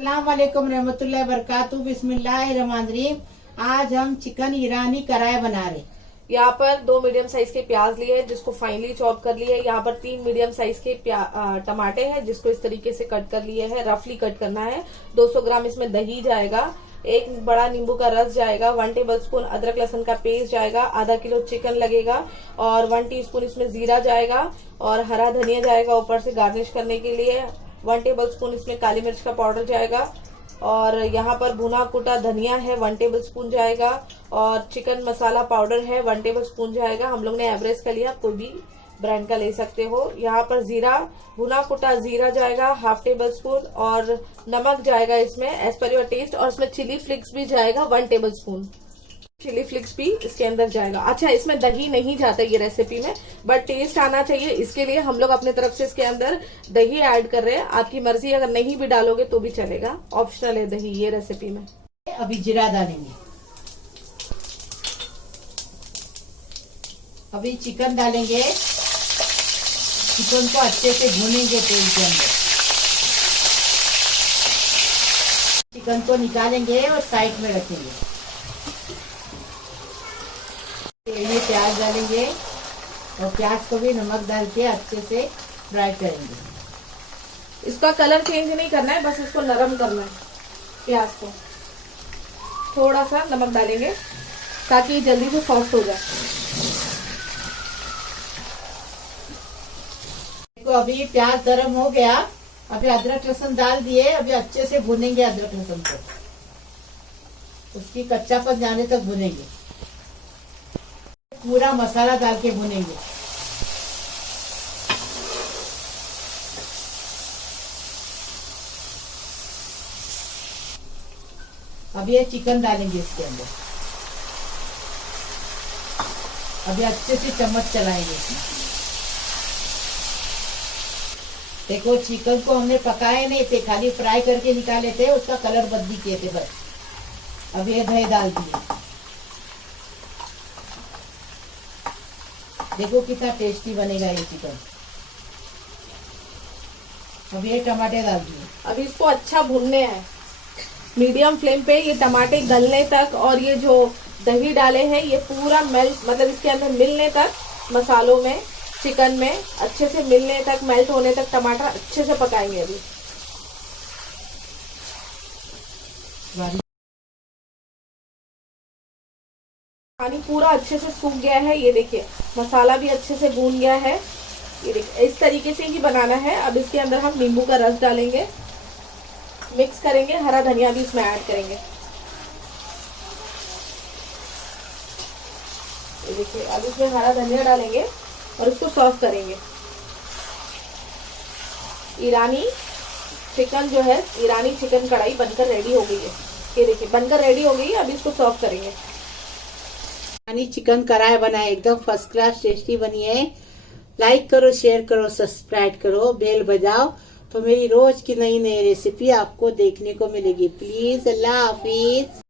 अस्सलाम वालेकुम रहमतुल्लाहि बरकातहू। बिस्मिल्लाहिर्रहमानिर्रहीम। आज हम चिकन ईरानी कढ़ाई बना रहे। यहाँ पर 2 मीडियम साइज के प्याज लिए हैं जिसको फाइनली चॉप कर लिए। यहाँ पर 3 मीडियम साइज के टमाटे हैं जिसको इस तरीके से कट कर लिए हैं। रफली कट करना है। 200 ग्राम इसमें दही जाएगा। 1 बड़ा नींबू का रस जाएगा। 1 टेबलस्पून अदरक लहसुन का पेस्ट जाएगा। आधा किलो चिकन लगेगा और 1 टीस्पून इसमें जीरा जाएगा और हरा धनिया जाएगा ऊपर से गार्निश करने के लिए। 1 टेबलस्पून इसमें काली मिर्च का पाउडर जाएगा और यहाँ पर भुना कुटा धनिया है 1 टेबलस्पून जाएगा और चिकन मसाला पाउडर है 1 टेबलस्पून जाएगा। हम लोग ने एवरेस्ट का लिया, कोई भी ब्रांड का ले सकते हो। यहाँ पर जीरा, भुना कुटा जीरा जाएगा 1/2 टेबलस्पून और नमक जाएगा इसमें एज पर योर टेस्ट। और इसमें चिली फ्लिक्स भी जाएगा 1 टेबलस्पून। चिली फ्लिक्स भी इसके अंदर जाएगा। अच्छा, इसमें दही नहीं जाता ये रेसिपी में, बट टेस्ट आना चाहिए इसके लिए हम लोग अपने तरफ से इसके अंदर दही ऐड कर रहे हैं। आपकी मर्जी, अगर नहीं भी डालोगे तो भी चलेगा, ऑप्शनल है दही ये रेसिपी में। अभी जीरा डालेंगे। अभी चिकन डालेंगे। चिकन को अच्छे से भूनेंगे तेल के अंदर। चिकन को निकालेंगे और साइड में रखेंगे। तेल में प्याज डालेंगे और प्याज को भी नमक डाल के अच्छे से फ्राई करेंगे। इसका कलर चेंज नहीं करना है, बस इसको नरम करना है। प्याज को थोड़ा सा नमक डालेंगे ताकि ये जल्दी से सॉफ्ट हो जाए। देखो अभी प्याज गरम हो गया। अभी अदरक लहसुन डाल दिए। अभी अच्छे से भुनेंगे अदरक लहसुन को, उसकी कच्चापन जाने तक भुनेंगे। पूरा मसाला डाल के भुनेंगे। अब ये चिकन डालेंगे इसके अंदर। अभी अच्छे से चम्मच चलाएंगे इसमें। देखो चिकन को हमने पकाए नहीं थे, खाली फ्राई करके निकाले थे, उसका कलर बदली किए थे बस। अब ये दही डाल दिए। देखो कितना टेस्टी बनेगा ये चिकन। अब ये टमाटे डाल दिए। अभी इसको अच्छा भूनने हैं मीडियम फ्लेम पे, ये टमाटे गलने तक और ये जो दही डाले हैं ये पूरा मेल्ट, मतलब इसके अंदर मिलने तक, मसालों में, चिकन में अच्छे से मिलने तक, मेल्ट होने तक टमाटर अच्छे से पकाएंगे। अभी पानी पूरा अच्छे से सूख गया है। ये देखिए मसाला भी अच्छे से भून गया है। ये देखिए इस तरीके से ही बनाना है। अब इसके अंदर हम नींबू का रस डालेंगे, मिक्स करेंगे, हरा धनिया भी इसमें ऐड करेंगे। ये देखिए अब इसमें हरा धनिया डालेंगे और इसको सर्व करेंगे। ईरानी चिकन जो है, ईरानी चिकन कढ़ाई बनकर रेडी हो गई है। ये देखिए बनकर रेडी हो गई है। अब इसको सर्व करेंगे। चिकन कढ़ाई बनाए, एकदम फर्स्ट क्लास टेस्टी बनी है। लाइक करो, शेयर करो, सब्सक्राइब करो, बेल बजाओ तो मेरी रोज की नई नई रेसिपी आपको देखने को मिलेगी। प्लीज, अल्लाह हाफिज।